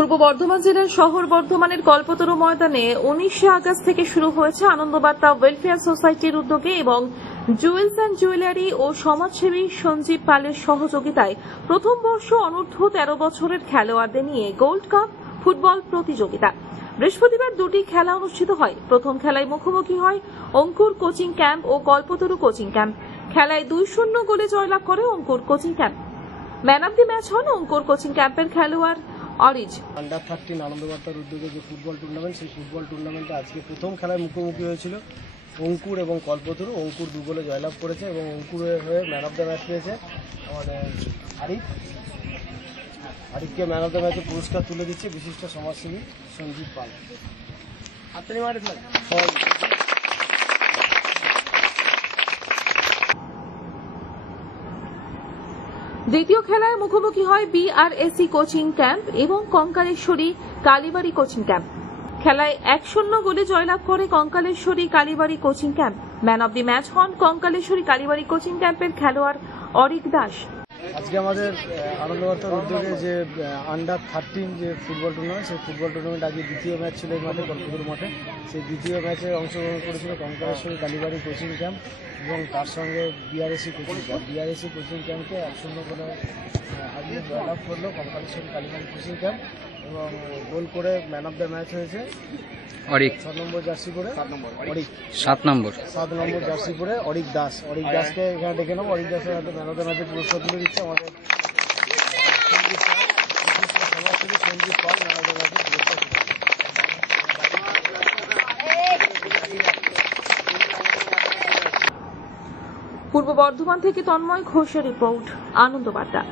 পূর্ব বর্ধমান জেলার শহর বর্ধমানের কল্পতরু ময়দানে 19শে আগস্ট থেকে শুরু হয়েছে আনন্দবার্তা ওয়েলফেয়ার সোসাইটির উদ্যোগে এবং জুয়েলস অ্যান্ড জুয়েলারি ও সমাজসেবী সঞ্জীব পালের সহযোগিতায় প্রথম বর্ষ অনূর্ধ্ব 13 বছরের খেলোয়াড়দের নিয়ে গোল্ড কাপ ফুটবল প্রতিযোগিতা। বৃহস্পতিবার দুটি খেলা অনুষ্ঠিত হয়। প্রথম খেলায় মুখোমুখি হয় অঙ্কুর কোচিং ক্যাম্প ও কল্পতরু কোচিং ক্যাম্প। খেলায় 2-0 গোলে জয়লাভ করে Ankur coaching camp. Man of the match হন অঙ্কুর কোচিং ক্যাম্পের খেলোয়াড় অরিজ। আন্ডার 13 আনন্দবার্তার উদ্যোগে যে ফুটবল টুর্নামেন্ট, সেই ফুটবল টুর্নামেন্টে আজকে প্রথম খেলায় মুখোমুখি হয়েছিল অঙ্কুর এবং কল্পতরু। অঙ্কুর 2 গোলে জয়লাভ করেছে এবং অঙ্কুরের হয়ে ম্যান অব দ্য ম্যাচ পেয়েছে আমাদের আরিফকে ম্যান অব দ্য ম্যাচের পুরস্কার তুলে দিচ্ছে বিশিষ্ট সমাজসেবী সঞ্জীব পাল। দ্বিতীয় খেলায় মুখোমুখি হয় বিআরএসি কোচিং ক্যাম্প এবং কঙ্কালেশ্বরী কালীবাড়ি কোচিং ক্যাম্প। খেলায় 1-0 গোলে জয়লাভ করে Kankaleshwari Kalibari coaching camp. Man of the match হন কঙ্কালেশ্বরী কালীবাড়ি কোচিং ক্যাম্পের খেলোয়াড় অরিক দাস। আজকে আমাদের আনন্দবার্তার উদ্যোগে যে আন্ডার 13 যে ফুটবল টুর্নামেন্ট, সেই ফুটবল টুর্নামেন্ট আজকে দ্বিতীয় ম্যাচ ছিল এই মাঠে, কল্পতরু মাঠে। সেই দ্বিতীয় ম্যাচে অংশগ্রহণ করেছিল কঙ্কালেশ্বরী কালীবাড়ি কোচিং ক্যাম্প এবং তার সঙ্গে বিআরএসি কোচিং ক্যাম্প। বিআরএসি কোচিং ক্যাম্পকে 1-0 করে আজকে জয়লাভ করলো কঙ্কালেশ্বরী কালীবাড়ি কোচিং ক্যাম্প এবং গোল করে ম্যান অব দ্য ম্যাচ হয়েছে অরিক। 7 নম্বর জার্সি পরে অরিক, 7 নম্বর জার্সি পরে অরিক দাস। অরিক দাসকে এখানে ডেকে নেবো। অরিক দাসের হাতে ম্যান অব দ্য ম্যাচের পুরস্কার তুলে দিচ্ছে আমাদের সঞ্জীব পাল। ম্যান অব দ্য ম্যাচের পুরস্কার। পূর্ব বর্ধমান থেকে তন্ময় ঘোষের রিপোর্ট, আনন্দবার্তা।